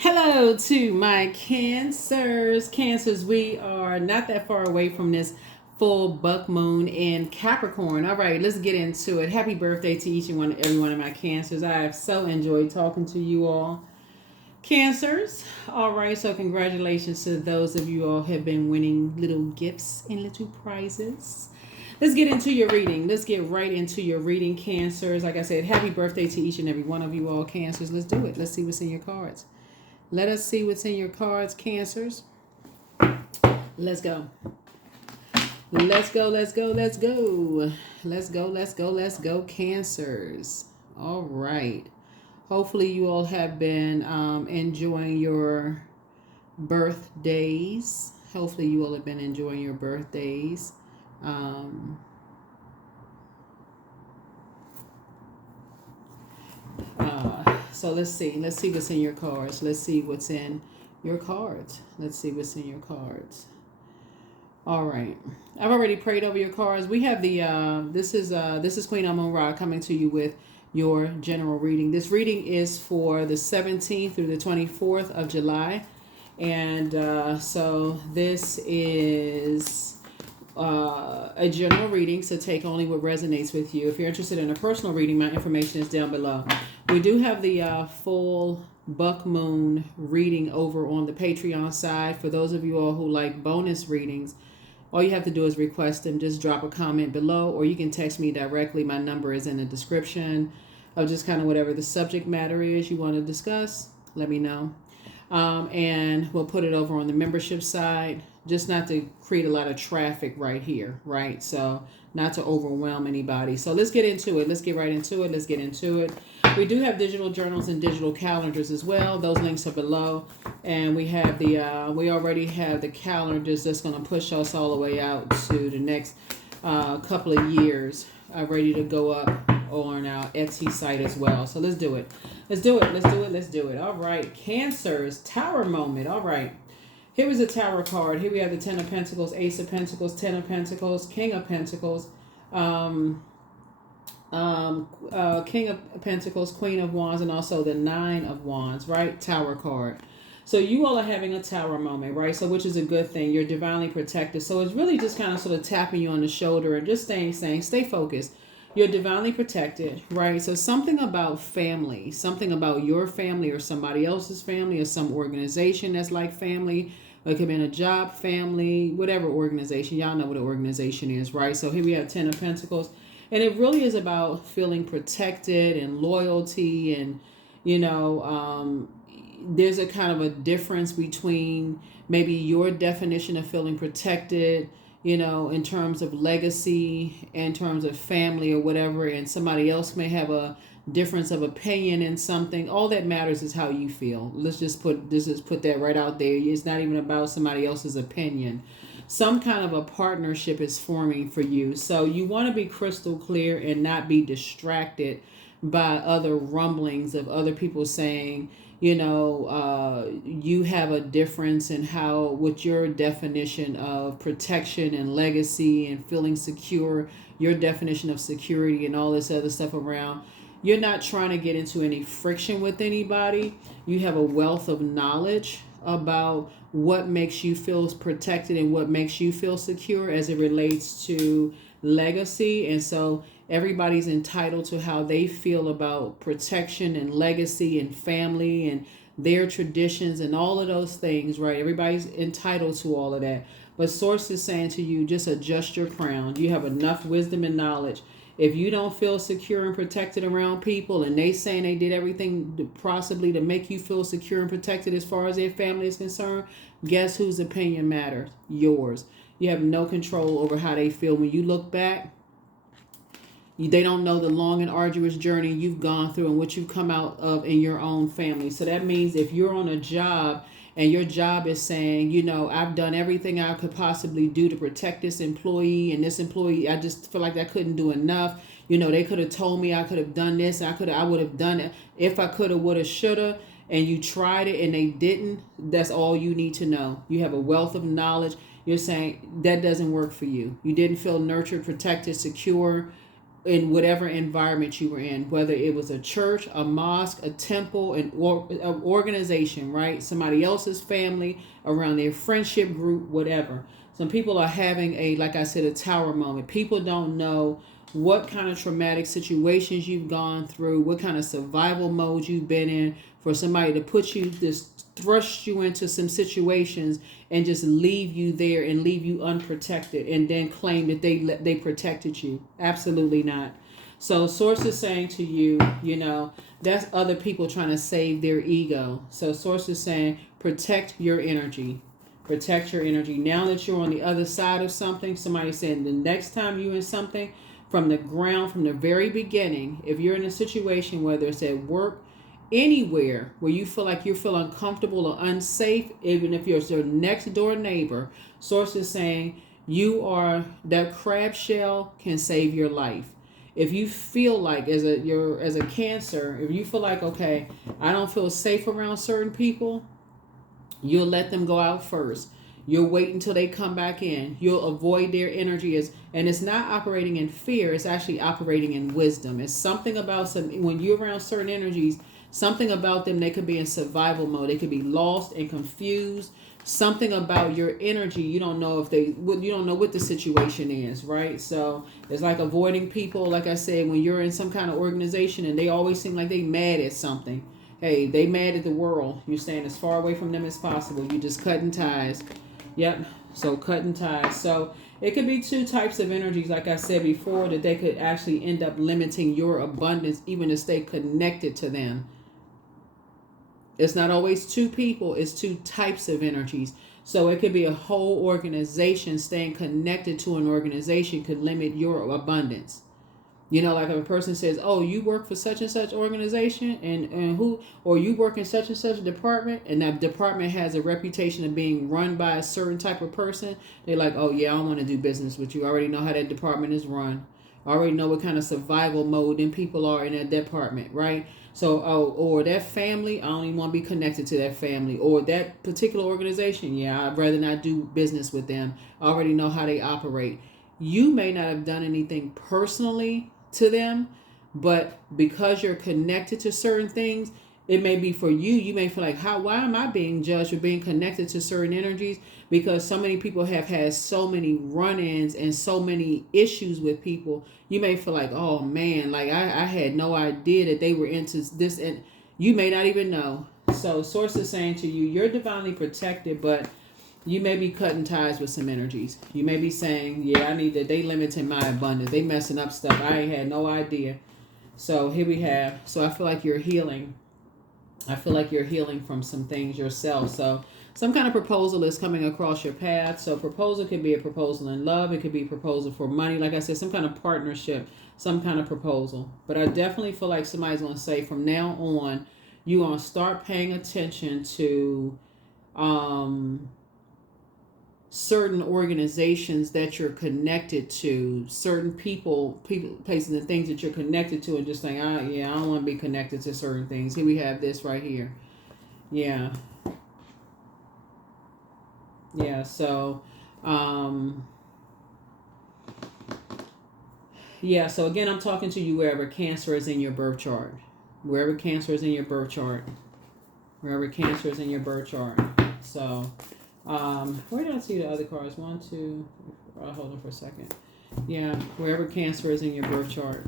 Hello to my Cancers. Cancers, we are not that far away from this full buck moon in Capricorn. All right, let's get into it. Happy birthday to each and every one of my Cancers. I have so enjoyed talking to you all. Cancers. All right, so congratulations to those of you all who have been winning little gifts and little prizes. Let's get into your reading. Let's get right into your reading, Cancers. Like I said, happy birthday to each and every one of you all, Cancers. Let's do it. Let's see what's in your cards. Let us see what's in your cards, Cancers. Let's go. Let's go, let's go, let's go. Let's go, let's go, let's go, Cancers. All right. Hopefully you all have been enjoying your birthdays. Hopefully you all have been enjoying your birthdays. So let's see. Let's see what's in your cards. Let's see what's in your cards. Let's see what's in your cards. All right. I've already prayed over your cards. We have the this is Queen Amun Ra coming to you with your general reading. This reading is for the 17th through the 24th of July. And so this is a general reading, so take only what resonates with you. If you're interested in a personal reading, my information is down below. We do have the full buck moon reading over on the Patreon side. For those of you all who like bonus readings, all you have to do is request them. Just drop a comment below, or you can text me directly. My number is in the description of just kind of whatever the subject matter is you want to discuss. Let me know. And we'll put it over on the membership side, just not to create a lot of traffic right here, right? So not to overwhelm anybody. So let's get into it. Let's get right into it. Let's get into it. We do have digital journals and digital calendars as well. Those links are below. And we have we already have the calendars that's going to push us all the way out to the next couple of years, ready to go up on our Etsy site as well. So let's do it. Let's do it. Let's do it. Let's do it. All right. Cancers, Tower moment. All right. Here is a Tower card. Here we have the Ten of Pentacles, Ace of Pentacles, Ten of Pentacles, King of Pentacles, King of Pentacles, Queen of Wands, and also the Nine of Wands, right? Tower card. So you all are having a Tower moment, right? So which is a good thing. You're divinely protected. So it's really just kind of sort of tapping you on the shoulder and just saying, stay focused. You're divinely protected, right? So something about family, something about your family or somebody else's family or some organization that's like family. It could be in a job, family, whatever organization. Y'all know what an organization is, right? So here we have Ten of Pentacles. And it really is about feeling protected and loyalty. And, there's a kind of a difference between maybe your definition of feeling protected, in terms of legacy, in terms of family or whatever, and somebody else may have a difference of opinion in something. All that matters is how you feel. Let's just put that right out there. It's not even about somebody else's opinion. Some kind of a partnership is forming for you. So you want to be crystal clear and not be distracted by other rumblings of other people saying, you have a difference in with your definition of protection and legacy and feeling secure, your definition of security and all this other stuff around. You're not trying to get into any friction with anybody. You have a wealth of knowledge about what makes you feel protected and what makes you feel secure as it relates to legacy. And so everybody's entitled to how they feel about protection and legacy and family and their traditions and all of those things, right? Everybody's entitled to all of that. But Source is saying to you, just adjust your crown. You have enough wisdom and knowledge. If you don't feel secure and protected around people and they saying they did everything possibly to make you feel secure and protected as far as their family is concerned, guess whose opinion matters? Yours. You have no control over how they feel. When you look back, they don't know the long and arduous journey you've gone through and what you've come out of in your own family. So that means if you're on a job and your job is saying, I've done everything I could possibly do to protect this employee, and this employee, I just feel like I couldn't do enough. They could have told me I could have done this. I would have done it if I could have, would have, should have. And you tried it and they didn't. That's all you need to know. You have a wealth of knowledge. You're saying that doesn't work for you. You didn't feel nurtured, protected, secure, in whatever environment you were in, whether it was a church, a mosque, a temple, an organization, right? Somebody else's family, around their friendship group, whatever. Some people are having a, like I said, a tower moment. People don't know what kind of traumatic situations you've gone through, what kind of survival mode you've been in, for somebody to put you, this thrust you into some situations and just leave you there and leave you unprotected and then claim that they protected you. Absolutely not. So source is saying to you, you know, that's other people trying to save their ego. So source is saying protect your energy. Protect your energy. Now that you're on the other side of something, somebody saying the next time you're in something, from the ground, from the very beginning, if you're in a situation, whether it's at work, anywhere where you feel like you feel uncomfortable or unsafe, even if you're your next door neighbor, source is saying you are, that crab shell can save your life. If you feel like as a Cancer, if you feel like, okay, I don't feel safe around certain people, you'll let them go out first. You'll wait until they come back in. You'll avoid their energy. And it's not operating in fear. It's actually operating in wisdom. It's something about when you're around certain energies, something about them, they could be in survival mode. They could be lost and confused. Something about your energy, you don't know you don't know what the situation is, right? So it's like avoiding people. Like I said, when you're in some kind of organization and they always seem like they mad at something. Hey, they mad at the world. You're staying as far away from them as possible. You just cutting ties. Yep. So cutting ties. So it could be two types of energies, like I said before, that they could actually end up limiting your abundance, even to stay connected to them. It's not always two people, it's two types of energies. So it could be a whole organization. Staying connected to an organization could limit your abundance. You know, like if a person says, oh, you work for such and such organization and who, or you work in such and such department, and that department has a reputation of being run by a certain type of person, they're like, oh yeah, I don't want to do business with you. I already know how that department is run. I already know what kind of survival mode them people are in that department, right? So, or that family, I don't even want to be connected to that family. Or that particular organization, yeah, I'd rather not do business with them. I already know how they operate. You may not have done anything personally to them, but because you're connected to certain things, it may be for you. You may feel like, why am I being judged for being connected to certain energies? Because so many people have had so many run-ins and so many issues with people. You may feel like, oh man, like I had no idea that they were into this, and you may not even know. So source is saying to you, you're divinely protected, but you may be cutting ties with some energies. You may be saying, yeah, I need that. They limiting my abundance. They messing up stuff. I ain't had no idea. So here we have. So I feel like you're healing. I feel like you're healing from some things yourself. So some kind of proposal is coming across your path. So proposal could be a proposal in love. It could be a proposal for money. Like I said, some kind of partnership, some kind of proposal. But I definitely feel like somebody's going to say from now on, you're going to start paying attention to certain organizations that you're connected to, certain people, places and things that you're connected to, and just saying, I don't want to be connected to certain things. Here we have this right here. Yeah. So, so again, I'm talking to you wherever Cancer is in your birth chart. Wherever Cancer is in your birth chart. Wherever Cancer is in your birth chart. So, where did I see the other cards? 1, 2, hold on for a second. Yeah, wherever Cancer is in your birth chart.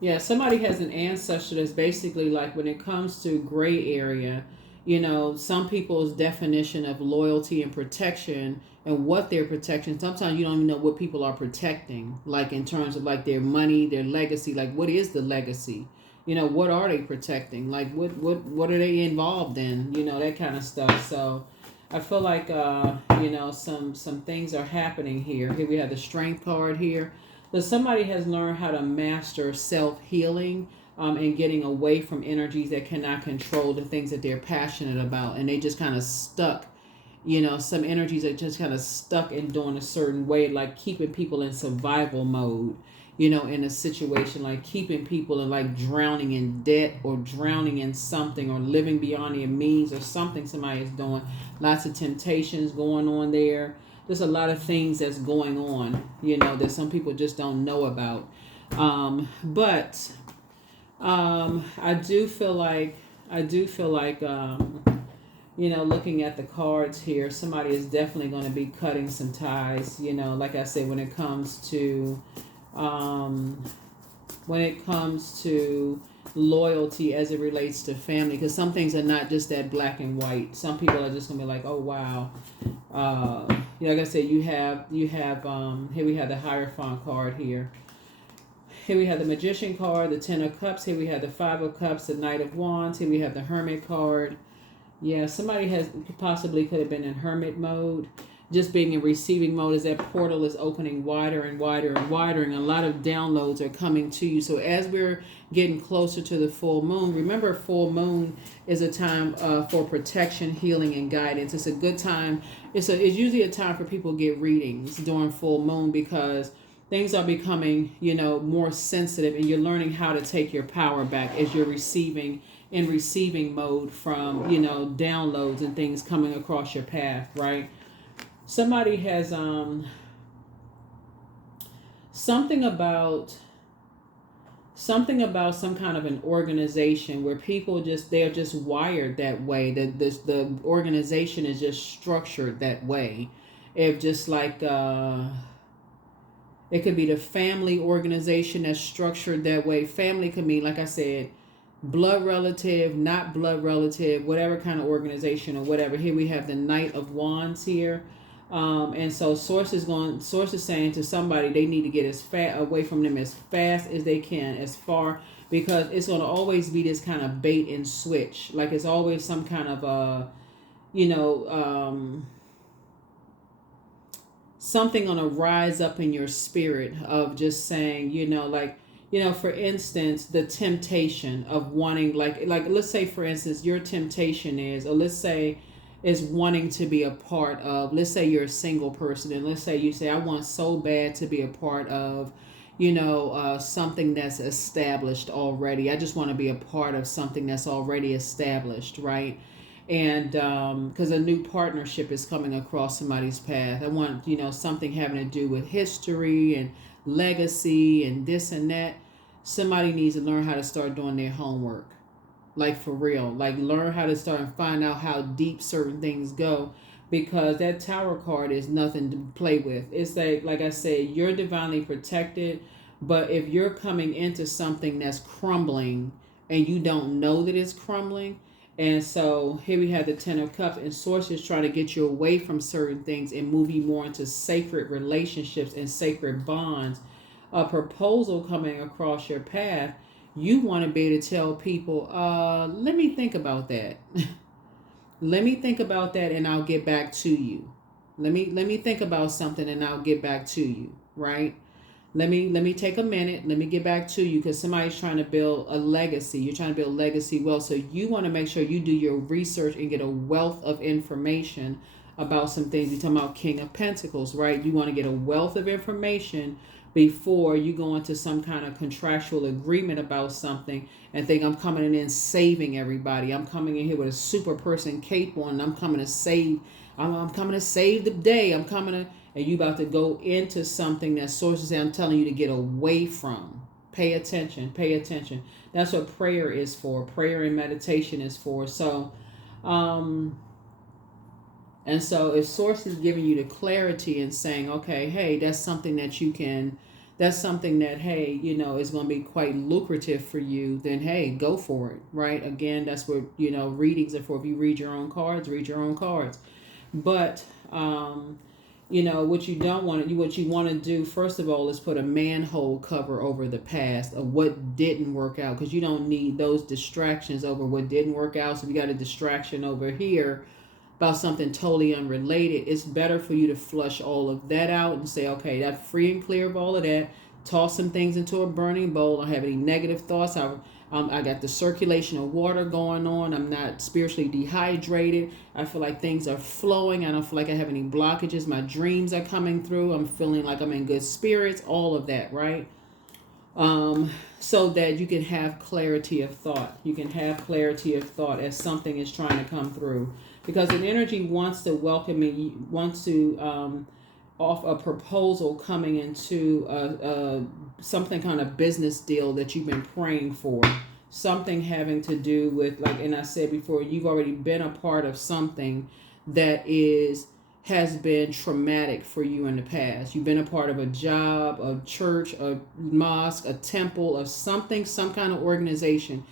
Yeah, somebody has an ancestor that's basically like, when it comes to gray area, you know, some people's definition of loyalty and protection and what they're protecting. Sometimes you don't even know what people are protecting, like in terms of like their money, their legacy. Like, what is the legacy? You know, what are they protecting? Like, what are they involved in? You know, that kind of stuff. So I feel like, you know, some things are happening here. Here we have the Strength card here. But somebody has learned how to master self-healing and getting away from energies that cannot control the things that they're passionate about. And they just kind of stuck, you know, some energies are just kind of stuck in doing a certain way, like keeping people in survival mode. in a situation like keeping people and like drowning in debt or drowning in something or living beyond their means or something somebody is doing. Lots of temptations going on there. There's a lot of things that's going on, that some people just don't know about. But I do feel like, looking at the cards here, somebody is definitely going to be cutting some ties. Like I said, when it comes to loyalty as it relates to family, because some things are not just that black and white. Some people are just gonna be like, oh wow. Like I said, you have here we have the Hierophant card here. Here we have the Magician card, the Ten of Cups. Here we have the Five of Cups, the Knight of Wands. Here we have the Hermit card. Yeah, somebody could have been in hermit mode, just being in receiving mode as that portal is opening wider and wider and wider, and a lot of downloads are coming to you. So as we're getting closer to the full moon, remember full moon is a time for protection, healing, and guidance. It's a good time. It's usually a time for people to get readings during full moon because things are becoming, more sensitive, and you're learning how to take your power back as you're receiving mode from, downloads and things coming across your path, right? Somebody has something about some kind of an organization where people they're just wired that way. The organization is just structured that way. It just like it could be the family organization that's structured that way. Family could mean, like I said, blood relative, not blood relative, whatever kind of organization or whatever. Here we have the Knight of Wands here. And so source is saying to somebody they need to get as far away from them as fast as they can, as far, because it's going to always be this kind of bait and switch. Like it's always some kind of something going to rise up in your spirit of just saying, for instance, the temptation of wanting, like let's say, for instance, your temptation is, or let's say, is wanting to be a part of, let's say you're a single person, and let's say you say, I want so bad to be a part of, something that's established already. I just want to be a part of something that's already established, right? And because a new partnership is coming across somebody's path. I want, something having to do with history and legacy and this and that. Somebody needs to learn how to start doing their homework. Like for real. Like learn how to start and find out how deep certain things go. Because that Tower card is nothing to play with. It's like I said, you're divinely protected. But if you're coming into something that's crumbling and you don't know that it's crumbling, and so here we have the Ten of Cups, and Source is trying to get you away from certain things and move you more into sacred relationships and sacred bonds. A proposal coming across your path, you want to be able to tell people, let me think about that. Let me think about that and I'll get back to you. Let me think about something and I'll get back to you, right? Let me take a minute. Let me get back to you, because somebody's trying to build a legacy. You're trying to build legacy wealth. So you want to make sure you do your research and get a wealth of information about some things. You're talking about King of Pentacles, right? You want to get a wealth of information before you go into some kind of contractual agreement about something and think, I'm coming in saving everybody. I'm coming in here with a super person cape on and I'm coming to save. I'm coming to save the day. And you about to go into something that sources say, I'm telling you to get away from. Pay attention. That's what prayer is for. Prayer and meditation is for. So, and so if source is giving you the clarity and saying, okay, hey, that's something that hey, is going to be quite lucrative for you, then hey, go for it, right? Again, that's what, readings are for. If you read your own cards, read your own cards. But, what you don't want to, what you want to do, first of all, is put a manhole cover over the past of what didn't work out, because you don't need those distractions over what didn't work out. So if you got a distraction over here about something totally unrelated, it's better for you to flush all of that out and say, okay, that's free and clear of all of that. Toss some things into a burning bowl. I don't have any negative thoughts. I got the circulation of water going on. I'm not spiritually dehydrated. I feel like things are flowing. I don't feel like I have any blockages. My dreams are coming through. I'm feeling like I'm in good spirits. All of that, right? so that you can have clarity of thought. You can have clarity of thought as something is trying to come through, because an energy wants to welcome you, wants to off a proposal coming into something kind of business deal that you've been praying for. Something having to do with, like, and I said before, you've already been a part of something that has been traumatic for you in the past. You've been a part of a job, a church, a mosque, a temple, of something, some kind of organization.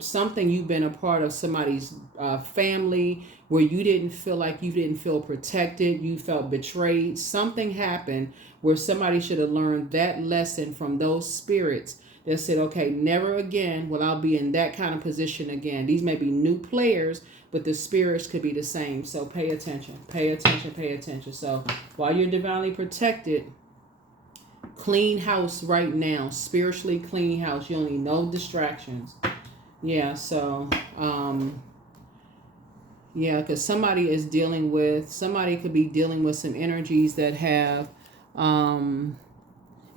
Something you've been a part of, somebody's family, where you didn't feel protected, you felt betrayed. Something happened where somebody should have learned that lesson from those spirits that said, okay, never again will I be in that kind of position again. These may be new players, but the spirits could be the same. So pay attention, pay attention, pay attention. So while you're divinely protected, clean house right now, spiritually clean house. You don't need no distractions. Yeah, so, yeah, because somebody could be dealing with some energies that have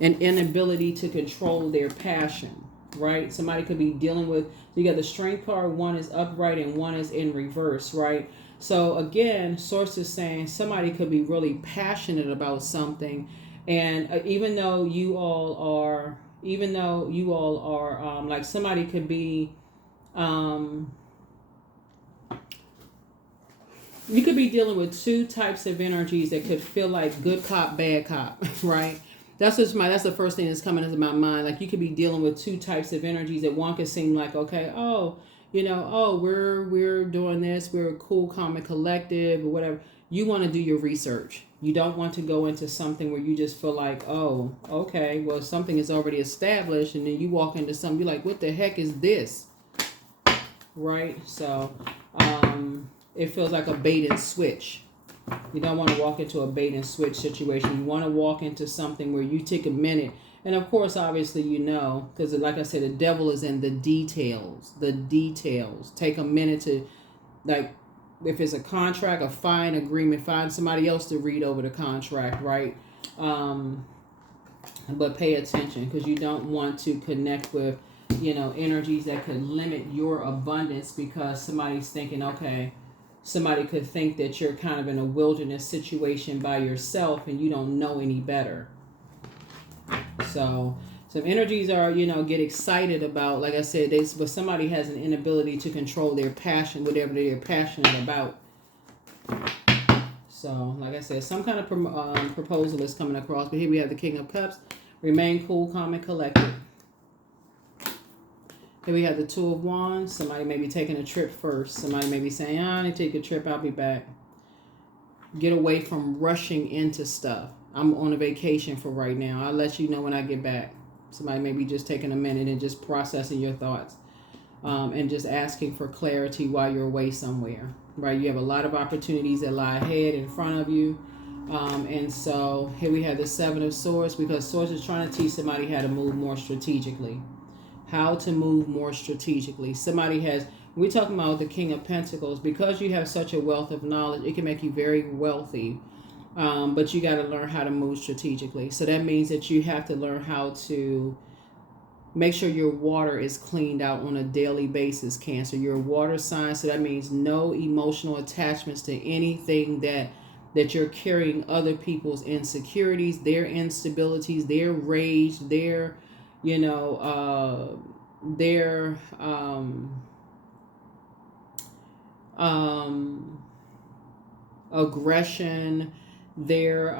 an inability to control their passion, right? Somebody could be dealing with, so you got the strength card, one is upright and one is in reverse, right? So again, source is saying somebody could be really passionate about something, and even though you all are like, somebody could be you could be dealing with two types of energies that could feel like good cop, bad cop, right? That's the first thing that's coming into my mind. Like, you could be dealing with two types of energies that one could seem like, okay, we're doing this, we're a cool, calm, and collective, or whatever. You want to do your research. You don't want to go into something where you just feel like, oh, okay, well, something is already established, and then you walk into something, you're like, what the heck is this? Right? So, it feels like a bait and switch. You don't want to walk into a bait and switch situation. You want to walk into something where you take a minute. And of course, obviously, because like I said, the devil is in the details. The details. Take a minute to, like, if it's a contract, a fine agreement, find somebody else to read over the contract, right? But pay attention, because you don't want to connect with, energies that could limit your abundance, because somebody's thinking, okay, somebody could think that you're kind of in a wilderness situation by yourself and you don't know any better. So some energies are, get excited about, like I said, but somebody has an inability to control their passion, whatever they're passionate about. So, like I said, some kind of proposal is coming across. But here we have the King of Cups. Remain cool, calm, and collected. Here we have the Two of Wands. Somebody may be taking a trip first. Somebody may be saying, I need to take a trip, I'll be back. Get away from rushing into stuff. I'm on a vacation for right now. I'll let you know when I get back. Somebody may be just taking a minute and just processing your thoughts. And just asking for clarity while you're away somewhere. Right? You have a lot of opportunities that lie ahead in front of you. And so here we have the Seven of Swords, because Swords is trying to teach somebody how to move more strategically. How to move more strategically. We're talking about the King of Pentacles, because you have such a wealth of knowledge, it can make you very wealthy. But you got to learn how to move strategically. So that means that you have to learn how to make sure your water is cleaned out on a daily basis, Cancer. You're a water sign, so that means no emotional attachments to anything that you're carrying other people's insecurities, their instabilities, their rage, their aggression, their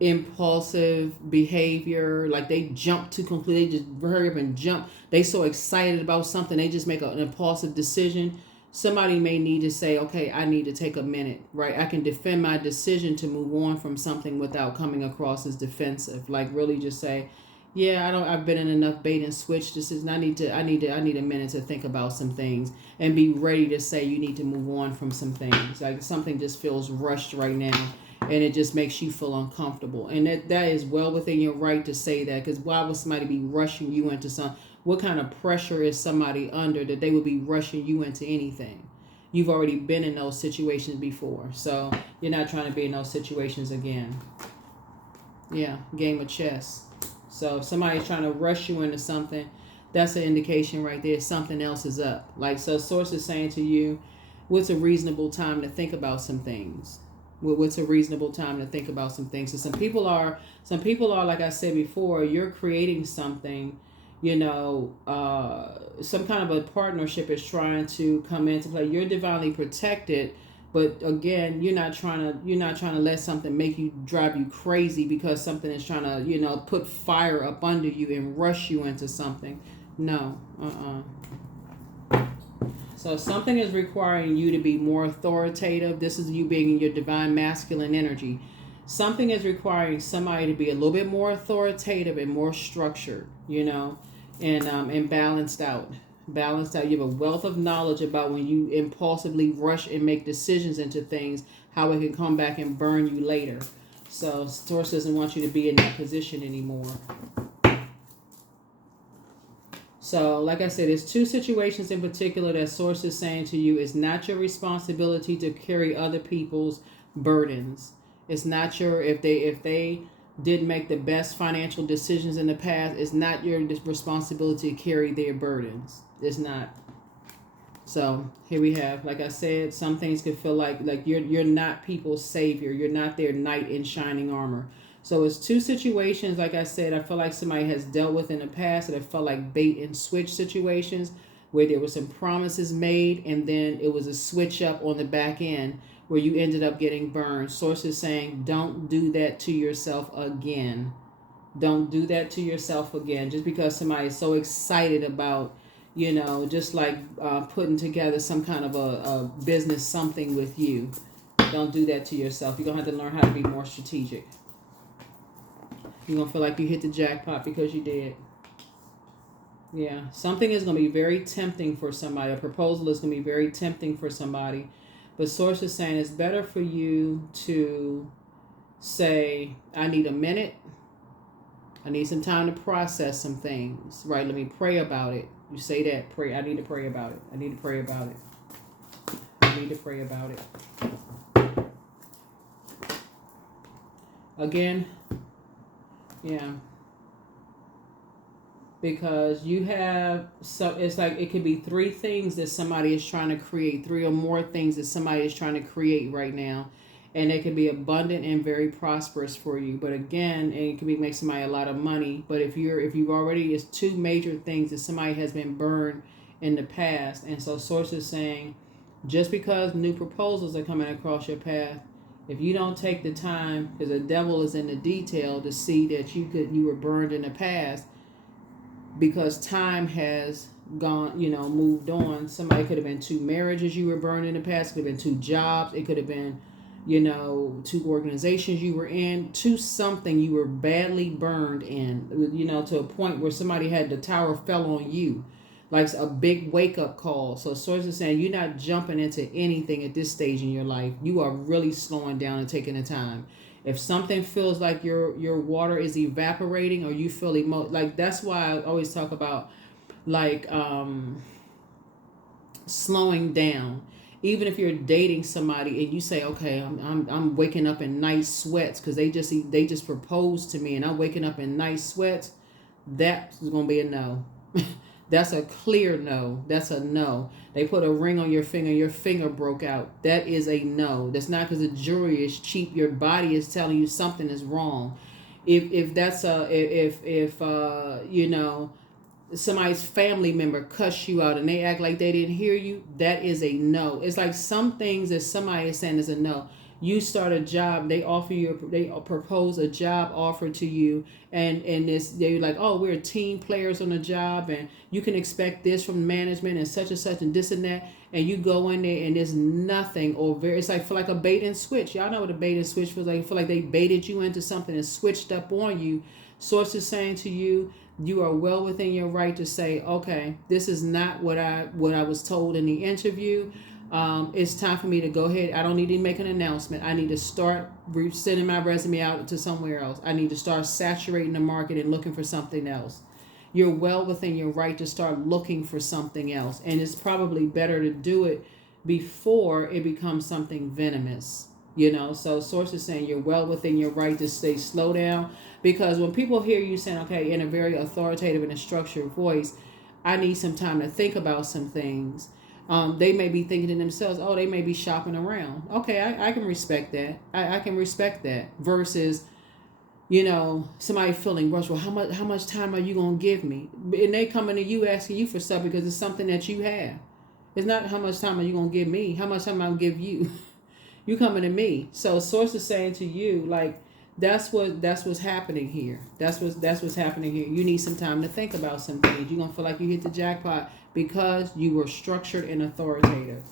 impulsive behavior. Like, they jump too completely, they just hurry up and jump. They so excited about something, they just make an impulsive decision. Somebody may need to say, okay, I need to take a minute, right? I can defend my decision to move on from something without coming across as defensive. Like, really just say, yeah, I've been in enough bait and switch decisions. I need a minute to think about some things, and be ready to say you need to move on from some things. Like, something just feels rushed right now, and it just makes you feel uncomfortable. And that is well within your right to say that, because why would somebody be rushing you into something? What kind of pressure is somebody under that they would be rushing you into anything? You've already been in those situations before, so you're not trying to be in those situations again. Yeah, game of chess. So if somebody's trying to rush you into something, that's an indication right there. Something else is up. Like, so source is saying to you, what's a reasonable time to think about some things? What's a reasonable time to think about some things? So some people are, like I said before, you're creating something, some kind of a partnership is trying to come into play. You're divinely protected, but again, you're not trying to let something make you drive you crazy because something is trying to, put fire up under you and rush you into something. No. So something is requiring you to be more authoritative. This is you being in your divine masculine energy. Something is requiring somebody to be a little bit more authoritative and more structured, and balanced out. Balanced out. You have a wealth of knowledge about when you impulsively rush and make decisions into things, how it can come back and burn you later. So Source doesn't want you to be in that position anymore. So, like I said, there's two situations in particular that Source is saying to you, it's not your responsibility to carry other people's burdens. It's not your, if they didn't make the best financial decisions in the past, it's not your responsibility to carry their burdens. It's not. So here we have, like I said, some things could feel like you're not people's savior. You're not their knight in shining armor. So it's two situations, like I said, I feel like somebody has dealt with in the past that I felt like bait and switch situations where there were some promises made and then it was a switch up on the back end where you ended up getting burned. Source is saying, don't do that to yourself again. Don't do that to yourself again. Just because somebody is so excited about, just like putting together some kind of a business something with you. Don't do that to yourself. You're going to have to learn how to be more strategic. You're going to feel like you hit the jackpot because you did. Yeah. Something is going to be very tempting for somebody. A proposal is going to be very tempting for somebody. But Source is saying it's better for you to say, I need a minute. I need some time to process some things. Right? Let me pray about it. You say that. Pray. I need to pray about it. I need to pray about it. I need to pray about it. Again. Yeah. Because you have, so it's like it could be three things that somebody is trying to create, three or more things that somebody is trying to create right now. And it can be abundant and very prosperous for you. But again, it can make somebody a lot of money. But if you've already, it's two major things that somebody has been burned in the past. And so Source is saying, just because new proposals are coming across your path, if you don't take the time, because the devil is in the detail, to see that you were burned in the past, because time has gone, moved on. Somebody could have been two marriages you were burned in the past. It could have been two jobs. It could have been, two organizations you were in, to something you were badly burned in, to a point where somebody had the tower fell on you. Like a big wake-up call. So Source is saying you're not jumping into anything at this stage in your life. You are really slowing down and taking the time. If something feels like your water is evaporating or you feel like, that's why I always talk about like slowing down. Even if you're dating somebody and you say, okay, I'm waking up in nice sweats because they just proposed to me and I'm waking up in nice sweats, that's going to be a no. That's a clear no. That's a no. They put a ring on your finger broke out. That is a no. That's not because the jewelry is cheap. Your body is telling you something is wrong. If somebody's family member cuss you out and they act like they didn't hear you, that is a no. It's like some things that somebody is saying is a no. You start a job, they propose a job offer to you, and they're like, oh, we're team players on the job, and you can expect this from management and such and this and that, and you go in there and there's nothing, it's like for like a bait and switch. Y'all know what a bait and switch was like. I feel like they baited you into something and switched up on you. Source is saying to you, you are well within your right to say, okay, this is not what I was told in the interview. It's time for me to go ahead. I don't need to make an announcement. I need to start sending my resume out to somewhere else. I need to start saturating the market and looking for something else. You're well within your right to start looking for something else. And it's probably better to do it before it becomes something venomous. You know, so source is saying you're well within your right to say slow down, because when people hear you saying, okay, in a very authoritative and a structured voice, I need some time to think about some things. They may be thinking to themselves, oh, they may be shopping around. Okay, I can respect that. I can respect that. Versus, you know, somebody feeling rushed. Well, how much time are you gonna give me? And they coming to you asking you for stuff because it's something that you have. It's not how much time are you gonna give me. How much time I'll give you. You coming to me. So source is saying to you, like, that's what's happening here. That's what's happening here. You need some time to think about some things. You're gonna feel like you hit the jackpot because you were structured and authoritative.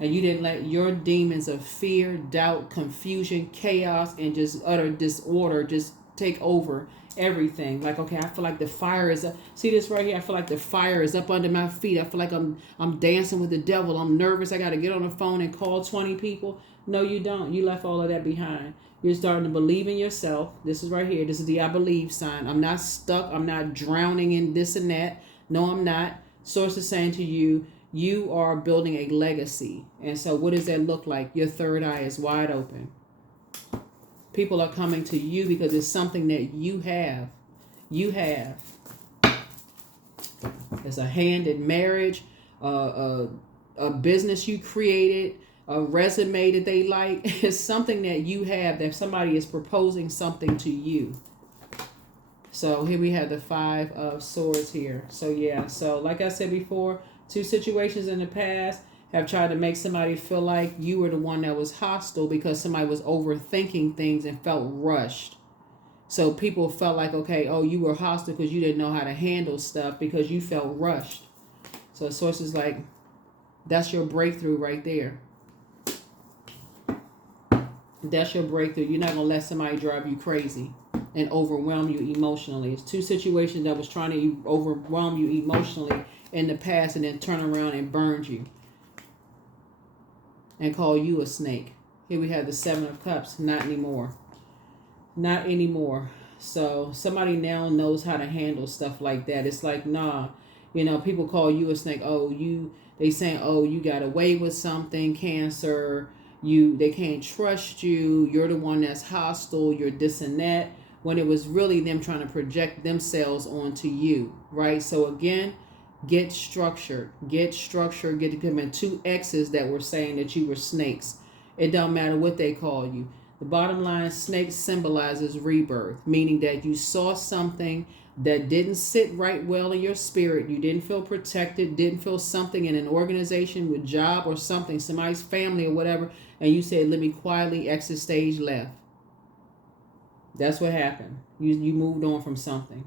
And you didn't let your demons of fear, doubt, confusion, chaos, and just utter disorder just take over everything. Like, okay, I feel like the fire is up. See this right here? I feel like the fire is up under my feet. I feel like I'm dancing with the devil. I'm nervous. I got to get on the phone and call 20 people. No, you don't. You left all of that behind. You're starting to believe in yourself. This is right here. This is the I believe sign. I'm not stuck. I'm not drowning in this and that. No, I'm not. Source is saying to you, you are building a legacy. And so what does that look like? Your third eye is wide open. People are coming to you because it's something that you have. You have. It's a hand in marriage, a business you created, a resume that they like. It's something that you have that somebody is proposing something to you. So here we have the 5 of Swords here. So yeah, so like I said before, 2 situations in the past have tried to make somebody feel like you were the one that was hostile because somebody was overthinking things and felt rushed. So people felt like, okay, oh, you were hostile because you didn't know how to handle stuff because you felt rushed. So source is like, that's your breakthrough right there. That's your breakthrough. You're not going to let somebody drive you crazy and overwhelm you emotionally. It's 2 situations that was trying to overwhelm you emotionally in the past and then turn around and burned you and call you a snake. Here we have the 7 of Cups. Not anymore. Not anymore. So somebody now knows how to handle stuff like that. It's like, nah, you know, people call you a snake. Oh, they saying, oh, you got away with something, Cancer. They can't trust you. You're the one that's hostile. You're this and that. When it was really them trying to project themselves onto you, right? So again, get structured. Get structured. Get to come in 2 X's that were saying that you were snakes. It don't matter what they call you. The bottom line, snake symbolizes rebirth, meaning that you saw something that didn't sit right well in your spirit. You didn't feel protected, didn't feel something in an organization with job or something, somebody's family or whatever, and you said, let me quietly exit stage left. That's what happened. You moved on from something.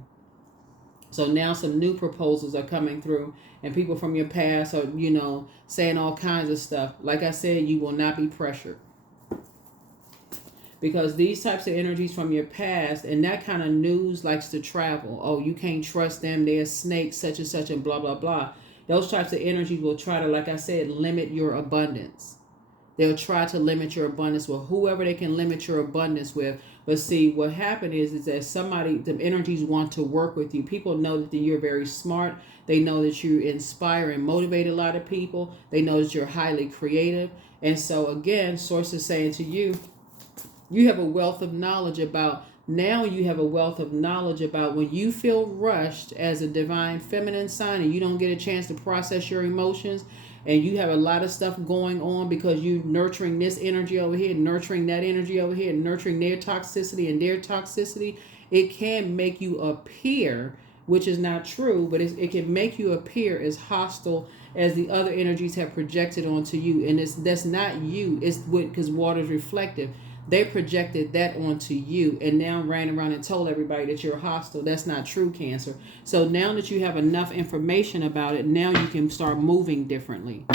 So now some new proposals are coming through and people from your past are, you know, saying all kinds of stuff. Like I said, you will not be pressured. Because these types of energies from your past and that kind of news likes to travel. Oh, you can't trust them. They're snakes, such and such, and blah, blah, blah. Those types of energies will try to, like I said, limit your abundance. They'll try to limit your abundance with whoever they can limit your abundance with. But see, what happened is that the energies want to work with you. People know that you're very smart. They know that you inspire and motivate a lot of people. They know that you're highly creative. And so again, Source is saying to you, you have a wealth of knowledge about, now you have a wealth of knowledge about when you feel rushed as a divine feminine sign and you don't get a chance to process your emotions and you have a lot of stuff going on because you're nurturing this energy over here, nurturing that energy over here, nurturing their toxicity and their toxicity, it can make you appear, which is not true, but it can make you appear as hostile as the other energies have projected onto you. And that's not you. It's because water is reflective. They projected that onto you and now ran around and told everybody that you're hostile. That's not true, Cancer. So now that you have enough information about it, now you can start moving differently.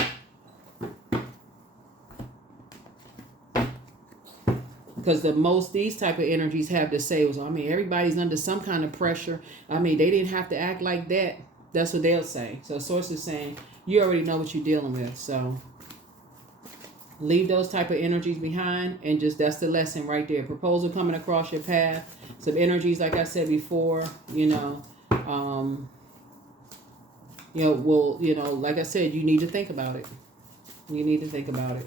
Because the most these type of energies have to say was, I mean, everybody's under some kind of pressure. I mean, they didn't have to act like that. That's what they'll say. So Source is saying, you already know what you're dealing with. So leave those type of energies behind and just, that's the lesson right there. Proposal coming across your path. Some energies, like I said before, like I said, you need to think about it. You need to think about it.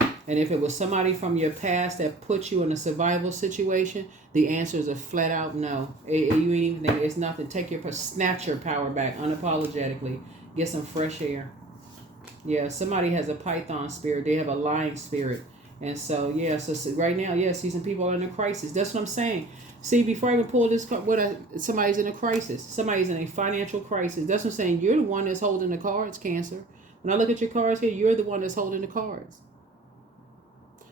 And if it was somebody from your past that put you in a survival situation, the answer is a flat out no. You ain't even think it's nothing. Snatch your power back unapologetically. Get some fresh air. Yeah, somebody has a python spirit. They have a lying spirit. And so, yeah, so right now, yeah, see some people are in a crisis. That's what I'm saying. See, before I even pull this card, somebody's in a crisis. Somebody's in a financial crisis. That's what I'm saying. You're the one that's holding the cards, Cancer. When I look at your cards here, you're the one that's holding the cards.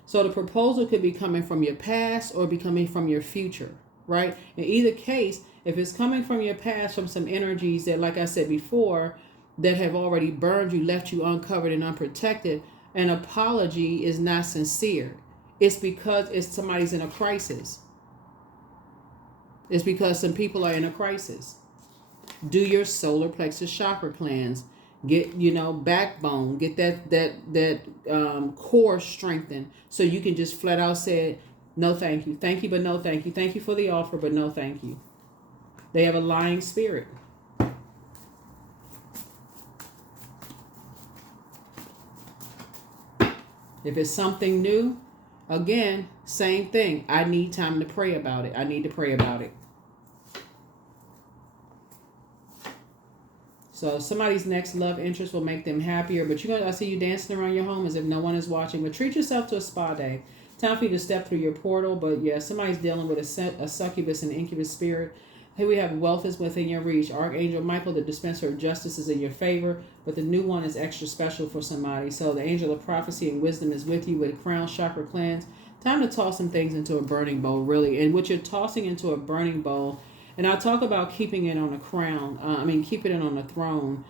So the proposal could be coming from your past or be coming from your future, right? In either case, if it's coming from your past, from some energies that, like I said before, that have already burned you, left you uncovered and unprotected, an apology is not sincere. It's because somebody's in a crisis. It's because some people are in a crisis. Do your solar plexus chakra cleanse. Get, backbone. Get that core strengthened so you can just flat out say, no thank you. Thank you, but no thank you. Thank you for the offer, but no thank you. They have a lying spirit. If it's something new, again, same thing. I need time to pray about it. I need to pray about it. So somebody's next love interest will make them happier. But I see you dancing around your home as if no one is watching. But treat yourself to a spa day. Time for you to step through your portal. But yeah, somebody's dealing with a succubus and incubus spirit. Here we have wealth is within your reach. Archangel Michael, the dispenser of justice, is in your favor. But the new one is extra special for somebody. So the angel of prophecy and wisdom is with you with crown chakra cleanse. Time to toss some things into a burning bowl, really. And what you're tossing into a burning bowl, and I'll talk about keeping it on a crown. Keeping it on a throne,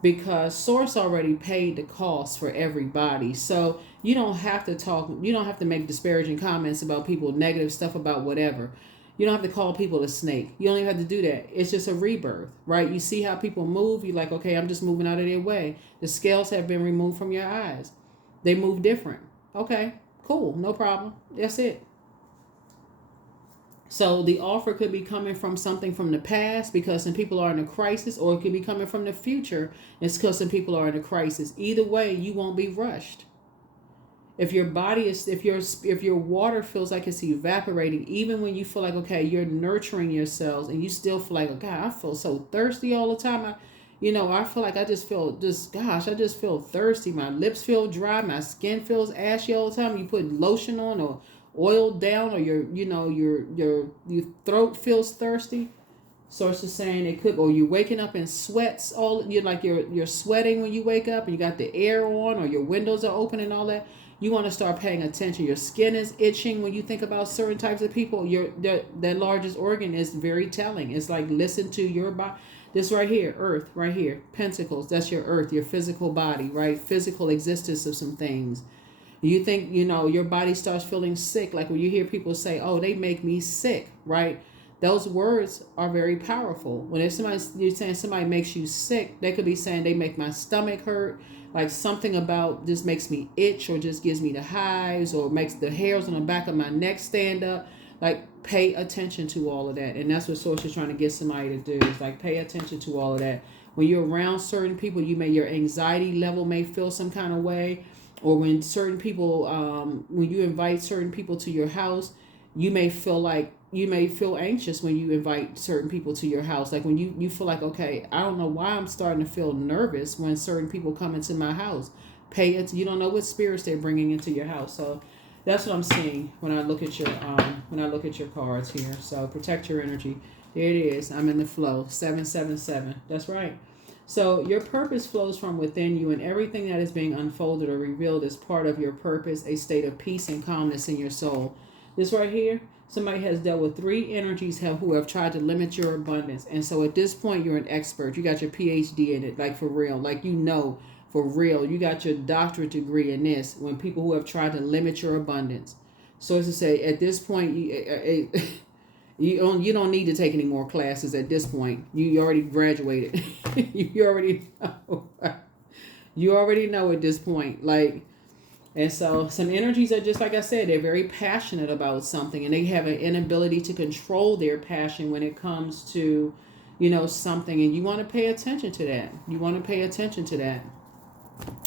because Source already paid the cost for everybody. So you don't have to talk. You don't have to make disparaging comments about people, negative stuff about whatever. You don't have to call people a snake. You don't even have to do that. It's just a rebirth, right? You see how people move. You're like, okay, I'm just moving out of their way. The scales have been removed from your eyes. They move different. Okay, cool, no problem. That's it. So the offer could be coming from something from the past because some people are in a crisis, or it could be coming from the future. It's because some people are in a crisis. Either way, you won't be rushed. If your body is, if your water feels like it's evaporating, even when you feel like, okay, you're nurturing yourselves and you still feel like, oh God, I feel so thirsty all the time. I feel like I just feel thirsty. My lips feel dry. My skin feels ashy all the time. You put lotion on or oil down, or your throat feels thirsty. Source is saying it could, or you're waking up in sweats. You're sweating when you wake up, and you got the air on, or your windows are open and all that. You want to start paying attention. Your skin is itching when you think about certain types of people. That largest organ is very telling. It's like, listen to your body. This right here, earth, right here, pentacles. That's your earth, your physical body, right? Physical existence of some things. You think, your body starts feeling sick. Like when you hear people say, oh, they make me sick, right? Those words are very powerful. When you're saying somebody makes you sick, they could be saying they make my stomach hurt. Like something about this makes me itch, or just gives me the hives, or makes the hairs on the back of my neck stand up. Like, pay attention to all of that. And that's what Source is trying to get somebody to do. Is like, pay attention to all of that. When you're around certain people, your anxiety level may feel some kind of way. Or when certain people, when you invite certain people to your house, you may feel anxious when you invite certain people to your house. Like when you feel like, okay, I don't know why I'm starting to feel nervous when certain people come into my house. You don't know what spirits they're bringing into your house. So that's what I'm seeing when I look at your cards here. So protect your energy. There it is. I'm in the flow. 777. That's right. So your purpose flows from within you, and everything that is being unfolded or revealed is part of your purpose, a state of peace and calmness in your soul. This right here, somebody has dealt with 3 energies who have tried to limit your abundance. And so at this point, you're an expert. You got your PhD in it, like for real. Like, for real. You got your doctorate degree in this, when people who have tried to limit your abundance. So as to say, at this point, you don't need to take any more classes at this point. You already graduated. You already know. You already know at this point. And so some energies are just like I said, they're very passionate about something, and they have an inability to control their passion when it comes to, something. And you want to pay attention to that. You want to pay attention to that.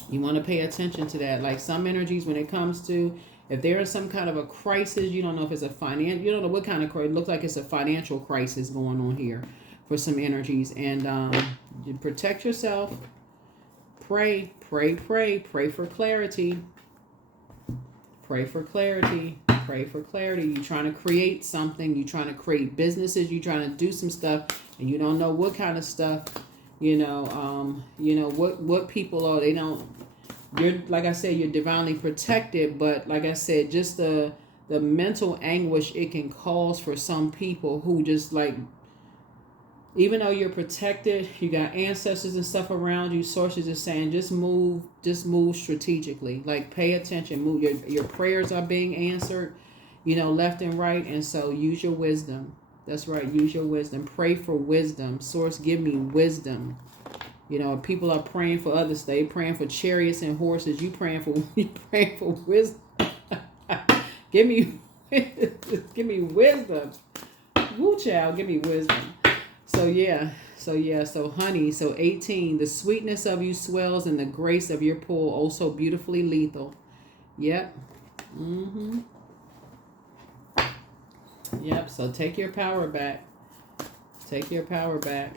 You want to pay attention to that. Like some energies, when it comes to, if there is some kind of a crisis, you don't know if it's a you don't know what kind of crisis. It looks like it's a financial crisis going on here for some energies. And you protect yourself. Pray, pray, pray, pray for clarity. Pray for clarity. Pray for clarity. You're trying to create something. You're trying to create businesses. You're trying to do some stuff, and you don't know what kind of stuff. You know what people are. They don't. You're, like I said, you're divinely protected, but like I said, just the mental anguish it can cause for some people who just like, even though you're protected, you got ancestors and stuff around you. Sources are saying just move strategically. Like pay attention, move. Your prayers are being answered, left and right, and so use your wisdom. That's right, use your wisdom. Pray for wisdom. Source, give me wisdom. People are praying for others. They praying for chariots and horses. You praying for wisdom. give me wisdom. Woo, child, give me wisdom. So honey, so 18, the sweetness of you swells and the grace of your pull, oh so beautifully lethal. Yep. Yep, so take your power back. Take your power back.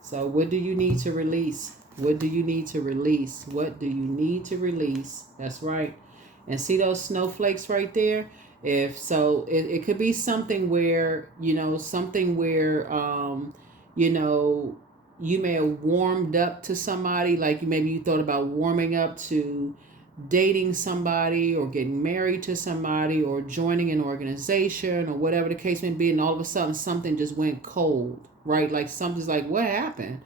So what do you need to release? What do you need to release? What do you need to release? That's right. And see those snowflakes right there? If so, it could be something where, you may have warmed up to somebody, like maybe you thought about warming up to dating somebody or getting married to somebody or joining an organization or whatever the case may be, and all of a sudden something just went cold, right? Like something's like, what happened?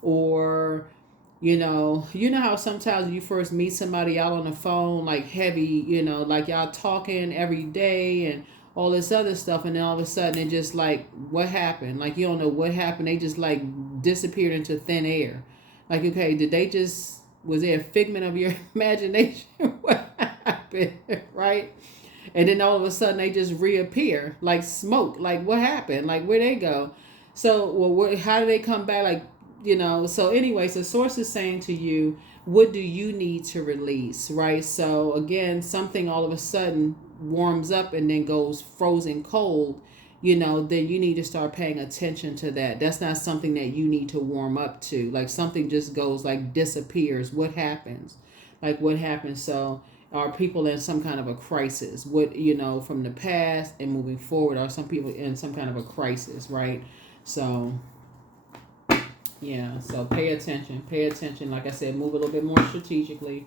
Or you know how sometimes you first meet somebody out on the phone, like heavy, like y'all talking every day and all this other stuff, and then all of a sudden it just like, what happened? Like you don't know what happened. They just like disappeared into thin air. Like, okay, was there a figment of your imagination? What happened? Right? And then all of a sudden they just reappear like smoke. Like what happened? Like where'd they go? So, how do they come back? Like, so anyway, so source is saying to you, what do you need to release, right? So again, something all of a sudden warms up and then goes frozen cold, then you need to start paying attention to that. That's not something that you need to warm up to. Like something just goes like disappears. What happens? Like what happens? So are people in some kind of a crisis? What, from the past and moving forward, are some people in some kind of a crisis, right? So yeah, so pay attention. Like I said, move a little bit more strategically.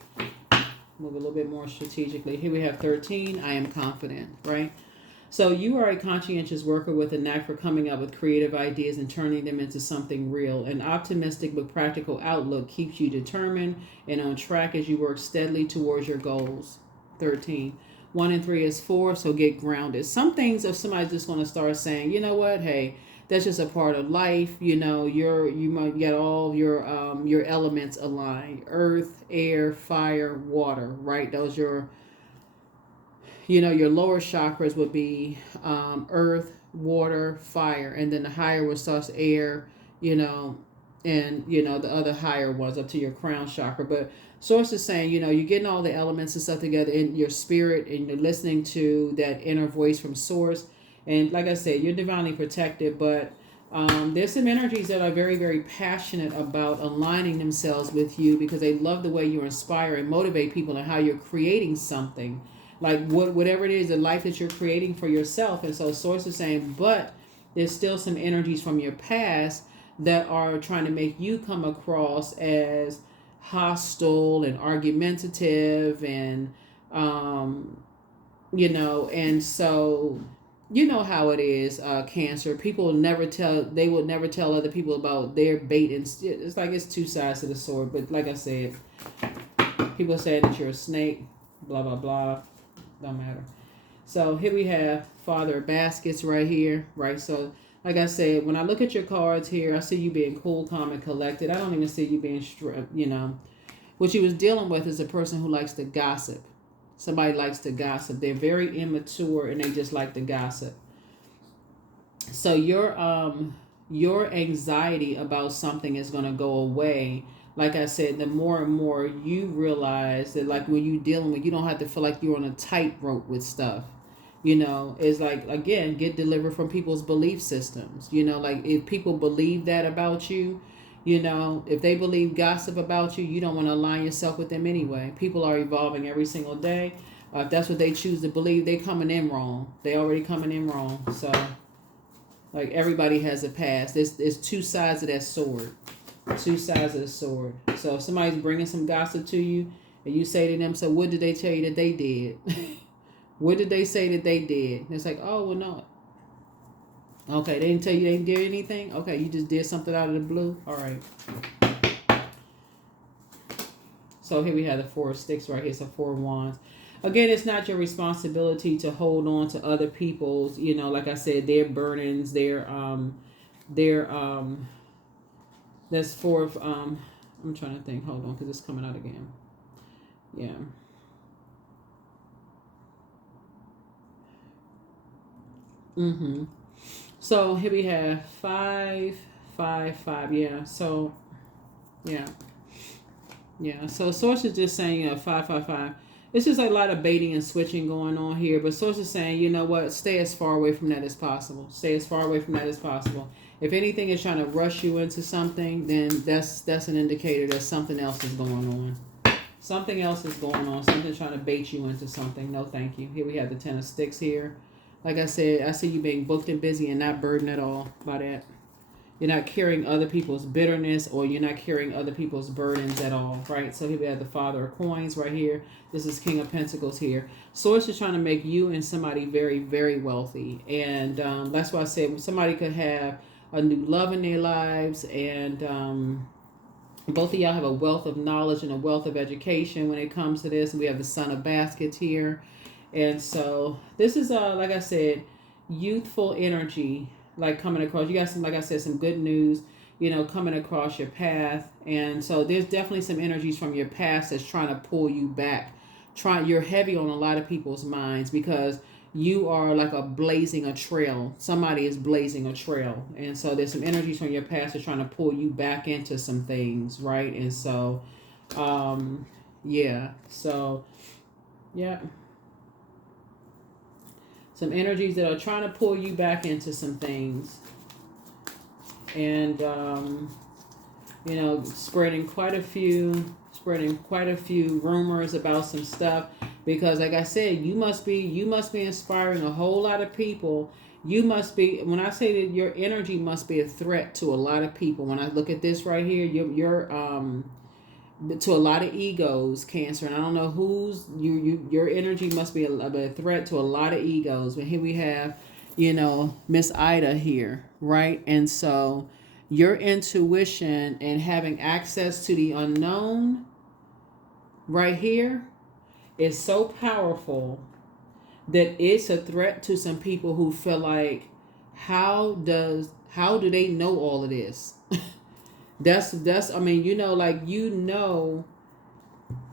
Here we have 13, I am confident, right? So you are a conscientious worker with a knack for coming up with creative ideas and turning them into something real. An optimistic but practical outlook keeps you determined and on track as you work steadily towards your goals. 13. 1 and 3 is 4, so get grounded. Some things, if somebody's just going to start saying, you know what, hey, that's just a part of life. You might get all your elements aligned: earth, air, fire, water. Right? Those your lower chakras would be earth, water, fire, and then the higher would start air. And the other higher ones up to your crown chakra. But source is saying, you're getting all the elements and stuff together in your spirit, and you're listening to that inner voice from source. And like I said, you're divinely protected, but there's some energies that are very, very passionate about aligning themselves with you because they love the way you inspire and motivate people and how you're creating something. Like whatever it is, the life that you're creating for yourself. And so source is saying, but there's still some energies from your past that are trying to make you come across as hostile and argumentative and, and so... You know how it is, Cancer. People will never tell other people about their bait. And it's like it's two sides to the sword. But like I said, people say that you're a snake, blah, blah, blah. Don't matter. So here we have Father of Baskets right here, right? So like I said, when I look at your cards here, I see you being cool, calm, and collected. I don't even see you being, What you was dealing with is a person who likes to gossip. Somebody likes to gossip. They're very immature and they just like to gossip. So your anxiety about something is going to go away. Like I said, the more and more you realize that, like, when you're dealing with, you don't have to feel like you're on a tightrope with stuff. It's like, again, get delivered from people's belief systems. Like, if people believe that about you, if they believe gossip about you, you don't want to align yourself with them anyway. People are evolving every single day. If that's what they choose to believe, they're coming in wrong. They already coming in wrong. So, like, everybody has a past. There's two sides of that sword. Two sides of the sword. So if somebody's bringing some gossip to you, and you say to them, so what did they tell you that they did? What did they say that they did? And it's like, oh, well, no. Okay, they didn't tell you they did anything? Okay, you just did something out of the blue? All right. So here we have the Four of Sticks right here. So Four of Wands. Again, it's not your responsibility to hold on to other people's, like I said, their burdens, that's Four of, I'm trying to think. Hold on, because it's coming out again. Yeah. Mm-hmm. So here we have 5, 5, 5. Yeah. So, yeah. Yeah. So Source is just saying 5, 5, 5. It's just like a lot of baiting and switching going on here. But Source is saying, you know what? Stay as far away from that as possible. Stay as far away from that as possible. If anything is trying to rush you into something, then that's an indicator that something else is going on. Something else is going on. Something's trying to bait you into something. No, thank you. Here we have the Ten of Sticks here. Like I said, I see you being booked and busy and not burdened at all by that. You're not carrying other people's bitterness, or you're not carrying other people's burdens at all, right? So here we have the Father of Coins right here. This is King of Pentacles here. Source is trying to make you and somebody very, very wealthy. And that's why I said somebody could have a new love in their lives, and both of y'all have a wealth of knowledge and a wealth of education when it comes to this. And we have the Son of Baskets here. And so this is, like I said, youthful energy, like, coming across. You got some, like I said, some good news, coming across your path. And so there's definitely some energies from your past that's trying to pull you back. You're heavy on a lot of people's minds because you are like blazing a trail. Somebody is blazing a trail. And so there's some energies from your past that's trying to pull you back into some things, right? And so, yeah. So, yeah. Some energies that are trying to pull you back into some things. And, spreading quite a few rumors about some stuff. Because, like I said, you must be inspiring a whole lot of people. You must be, when I say that your energy must be a threat to a lot of people. When I look at this right here, you're to a lot of egos, Cancer. And I don't know your energy must be a threat to a lot of egos. But here we have, Miss Ida here, right? And so your intuition and having access to the unknown right here is so powerful that it's a threat to some people who feel like, how do they know all of this? That's I mean,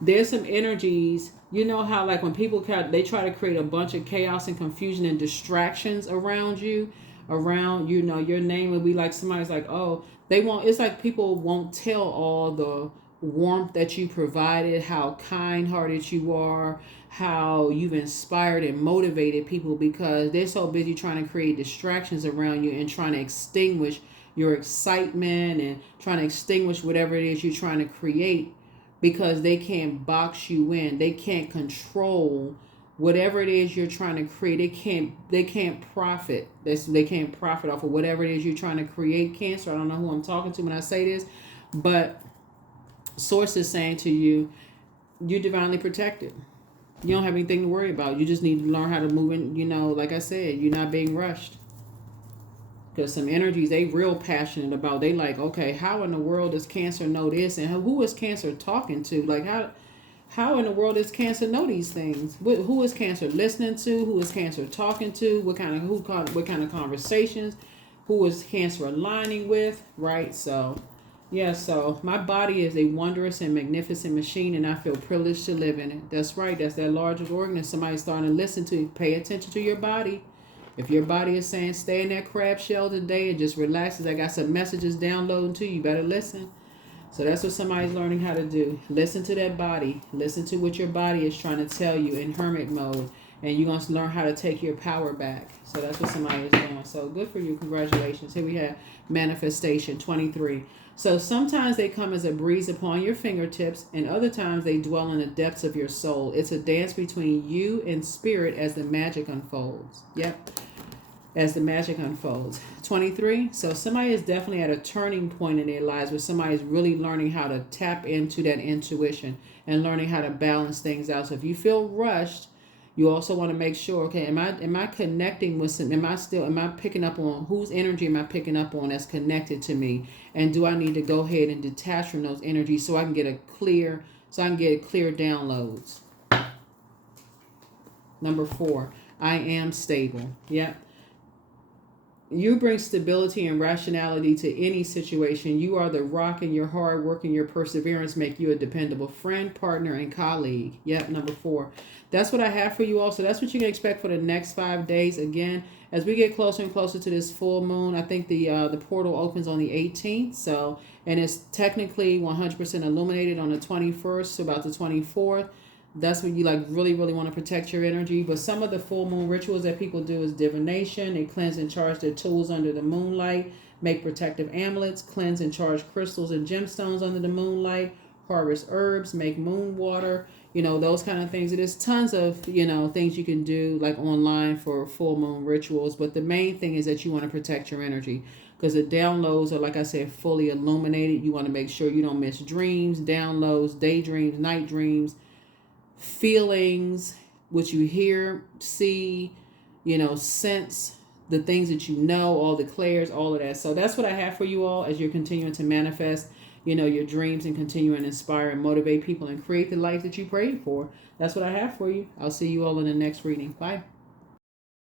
there's some energies, how, like, when people they try to create a bunch of chaos and confusion and distractions around you, your name will be like, somebody's like, oh, it's like people won't tell all the warmth that you provided, how kind-hearted you are, how you've inspired and motivated people, because they're so busy trying to create distractions around you and trying to extinguish your excitement and trying to extinguish whatever it is you're trying to create, because they can't box you in. They can't control whatever it is you're trying to create. They can't profit. They can't profit off of whatever it is you're trying to create, Cancer. I don't know who I'm talking to when I say this, but Source is saying to you, you're divinely protected. You don't have anything to worry about. You just need to learn how to move in, like I said, you're not being rushed. Because some energies they real passionate about. They like, okay, how in the world does Cancer know this? And who is Cancer talking to? Like, how in the world does Cancer know these things? Who is Cancer listening to? Who is Cancer talking to? What kind of conversations? Who is Cancer aligning with? Right? So, yeah, so my body is a wondrous and magnificent machine, and I feel privileged to live in it. That's right. That's that largest organ. Somebody's starting to listen to you. Pay attention to your body. If your body is saying stay in that crab shell today and just relax, as I got some messages downloading to you, you better listen. So that's what somebody's learning how to do. Listen to that body. Listen to what your body is trying to tell you in hermit mode. And you're going to learn how to take your power back. So that's what somebody is doing. So good for you. Congratulations. Here we have manifestation 23. So sometimes they come as a breeze upon your fingertips, and other times they dwell in the depths of your soul. It's a dance between you and spirit as the magic unfolds. Yep. As the magic unfolds. 23. So somebody is definitely at a turning point in their lives where somebody is really learning how to tap into that intuition and learning how to balance things out. So if you feel rushed, you also want to make sure, okay, am I connecting with some, am I picking up on, whose energy am I picking up on that's connected to me? And do I need to go ahead and detach from those energies so I can get clear downloads? Number 4, I am stable. Yep. You bring stability and rationality to any situation. You are the rock, and your hard work and your perseverance make you a dependable friend, partner, and colleague. Yep, number 4. That's what I have for you all. So that's what you can expect for the next 5 days. Again, as we get closer and closer to this full moon, I think the portal opens on the 18th. So, and it's technically 100% illuminated on the 21st, so about the 24th. That's when you really want to protect your energy. But some of the full moon rituals that people do is divination. They cleanse and charge their tools under the moonlight, make protective amulets, cleanse and charge crystals and gemstones under the moonlight, harvest herbs, make moon water, those kind of things. There's tons of, things you can do like online for full moon rituals. But the main thing is that you want to protect your energy, because the downloads are, like I said, fully illuminated. You want to make sure you don't miss dreams, downloads, daydreams, night dreams, feelings, what you hear, see, sense, the things that all the clairs, all of that. So that's what I have for you all as you're continuing to manifest, your dreams and continuing to inspire and motivate people and create the life that you prayed for. That's what I have for you. I'll see you all in the next reading. Bye.